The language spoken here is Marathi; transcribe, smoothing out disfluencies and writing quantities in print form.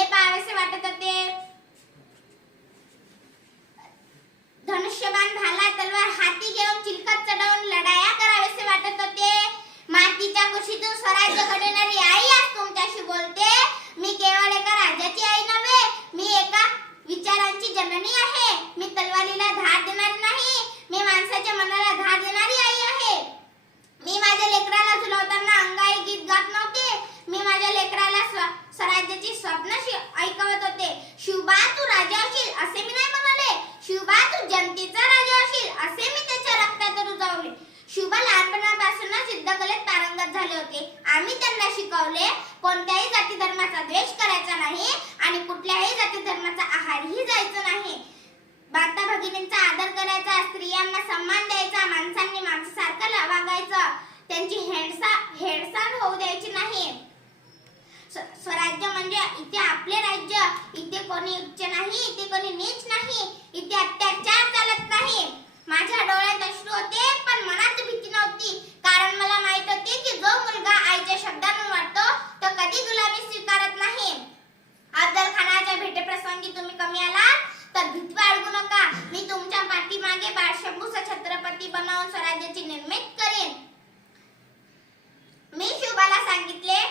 किल्ले पाहावेसे वाटत होते, धनुष्यबाण, भाला, तलवार हाती घेऊन चिलखत चढवून लढाया करावेसे वाटत होते. मातीच्या कुशीतून स्वराज्य घडवणारी आई आज तुमच्याशी बोलते. मी केवळ एका राजाची आई नव्हे, मी एका विचारांची जननी आहे. मी तलवारीला धार देणारी नाही, मी माणसाच्या मनाला धार देणारी आई आहे. मी माझ्या लेकराला झुलवताना अंगाई गीत गात नव्हते, मी माझ्या लेकराला स्वराज्याची स्वप्न ऐकवत होते. शिवबा तू राजा होशील असे मी नाही म्हणाले, शिवबा तू जनतेचा राजा होशील असे मी त्याच्या रक्तात रुजवले. शिवबा लहानपणापासूनच युद्धकलेत पारंगत झाले होते. आम्ही त्यांना शिकवले कोणत्याही जाती धर्माचा द्वेष करायचा नाही आणि कुठल्याही जाती धर्माचा आहारही जायचं नाही. माता भगिनींचा आदर करायचा, स्त्रियांना सन्मान द्यायचा, माणसांनी माणसासारखं वागायचं, त्यांची हेळसांड होऊ द्यायची नाही. स्वराज्य म्हणजे इथे आपले राज्य, इथे कोणी उच्च नाही, इथे कोणी नीच नाही, इथे अत्याचार चालत नाही. माझ्या डोळ्यात अश्रू होते पण मनात भीती नव्हती, कारण मला माहित होते की जो मुलगा आईच्या शब्दांवर वाटतो तो कधी गुलामी स्वीकारत नाही. अफजल खानाच्या भेटेप्रसंगी तुम्ही कमी आलात तर भीती बाळगू नका. मी तुमच्या पाठीमागे बाळशंभू छत्रपती बनवून स्वराज्याची निर्मिती करेन. मी शिवबाला सांगितले